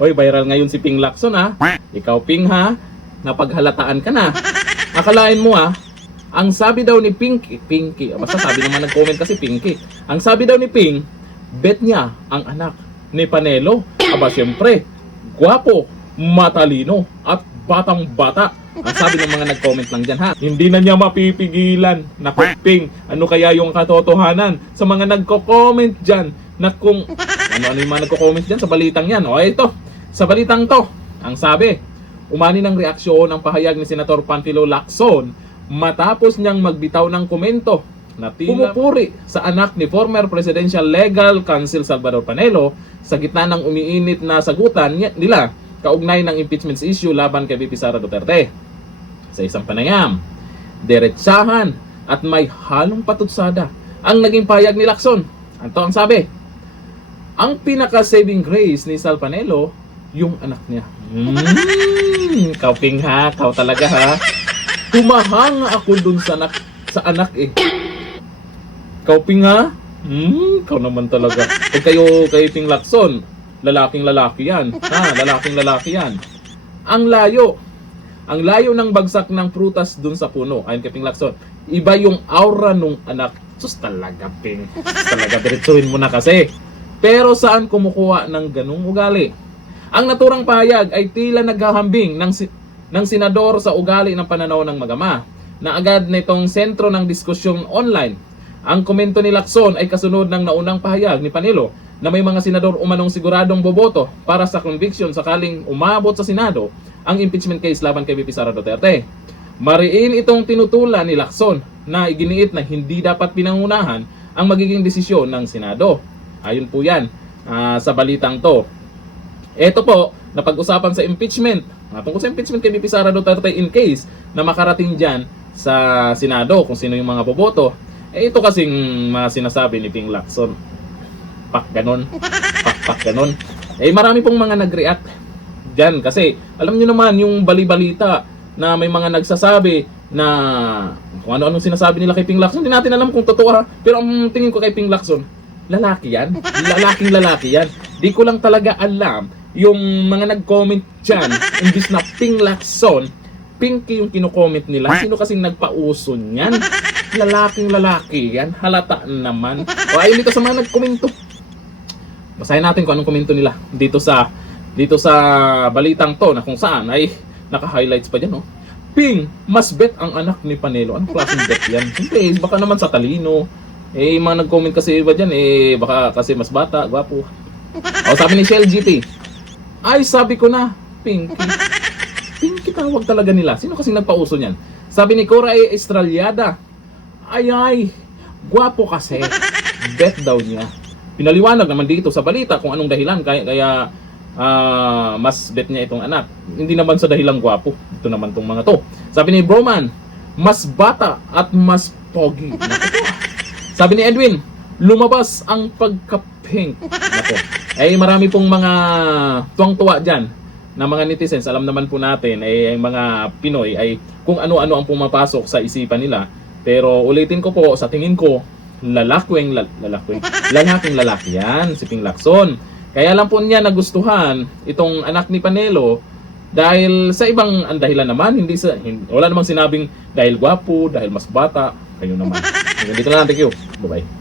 Hoy, viral ngayon si Ping Lacson ha. Ikaw Ping ha, napaghalataan ka na. Akalain mo ha, ang sabi daw ni Pinky, basta sabi naman nag-comment kasi Pinky. Ang sabi daw ni Ping, bet niya ang anak ni Panelo. Aba siyempre, gwapo, matalino, at batang bata. Ang sabi ng mga nag-comment lang dyan ha. Hindi na niya mapipigilan. Naku Ping, ano kaya yung katotohanan sa mga nagko-comment dyan na kung ano yung mga nagko-comment dyan sa balitang yan. O ito, sa balitang to, ang sabi, umani ng reaksyon ang pahayag ni Senator Panfilo Lacson matapos niyang magbitaw ng komento na tila pumupuri sa anak ni former Presidential Legal Counsel Salvador Panelo sa gitna ng umiinit na sagutan nila kaugnay ng impeachment issue laban kay VP Sara Duterte. Sa isang panayam, diretsahan at may halong patutsada ang naging pahayag ni Lacson. Anto ang sabi, ang pinaka-saving grace ni Sal Panelo, yung anak niya. Ikaw Ping ha, ikaw talaga ha. Tumahanga ako dun sa anak eh. Ikaw Ping ha? Ikaw naman talaga. Pag kayo kay Ping Lacson, lalaking lalaki yan. Ha, lalaking lalaki yan. Ang layo ng bagsak ng prutas dun sa puno. Ayon kay Ping Lacson, iba yung aura nung anak. Sus talaga Ping. Sus talaga, diretsuhin mo na kasi. Pero saan kumukuha ng ganung ugali? Ang naturang pahayag ay tila naghahambing ng senador sa ugali ng pananaw ng magama na agad nitong sentro ng diskusyon online. Ang komento ni Lacson ay kasunod ng naunang pahayag ni Panelo na may mga senador umanong siguradong boboto para sa conviction sakaling umabot sa Senado ang impeachment case laban kay VP Sara Duterte. Mariin itong tinutulan ni Lacson na iginiit na hindi dapat pinangunahan ang magiging desisyon ng Senado. Ayun po yan sa balitang to. Ito po, napag-usapan sa impeachment. Tungkol sa impeachment kay VP Sara Duterte in case na makarating dyan sa Senado kung sino yung mga boboto. Ito kasing mga sinasabi ni Ping Lacson. Pak ganon. Pak ganon. Marami pong mga nag-react dyan kasi alam nyo naman yung bali-balita na may mga nagsasabi na kung ano-anong sinasabi nila kay Ping Lacson. Hindi natin alam kung totoo ha. Pero ang tingin ko kay Ping Lacson, lalaki yan. Lalaking lalaki yan. Di ko lang talaga alam yung mga nag-comment dyan, imbis na Ping Lacson, Pinky yung kino-comment nila. Sino kasing nagpauso niyan? Lalaking lalaki yan. Halata naman. O ayun dito sa mga nag-komento. Basahin natin kung anong komento nila dito sa balitang to na kung saan ay naka-highlights pa dyan. Ping, mas bet ang anak ni Panelo. Anong klaseng bet yan? Siyempre, baka naman sa talino. Mga nag-comment kasi iba dyan, baka kasi mas bata, gwapo. O sabi ni Shell GT, ay sabi ko na, Pinky tawag talaga nila. Sino kasing nagpauso niyan? Sabi ni Cora Estrellada, ay, gwapo kasi. Bet daw niya. Pinaliwanag naman dito sa balita kung anong dahilan kaya mas bet niya itong anak. Hindi naman sa dahilang gwapo. Ito naman tong mga to. Sabi ni Broman, mas bata at mas pogi. Sabi ni Edwin, lumabas ang pagka-pink. Nako. Marami pong mga tuwang-tuwa dyan na mga netizens. Alam naman po natin, ang mga Pinoy ay kung ano-ano ang pumapasok sa isipan nila. Pero ulitin ko po, sa tingin ko, lalaking lalaki yan, si Ping Lacson. Kaya lang po niya nagustuhan itong anak ni Panelo dahil sa ibang dahilan naman, wala namang sinabing dahil gwapo, dahil mas bata, kayo naman. Dito na lang, thank you. Bye-bye.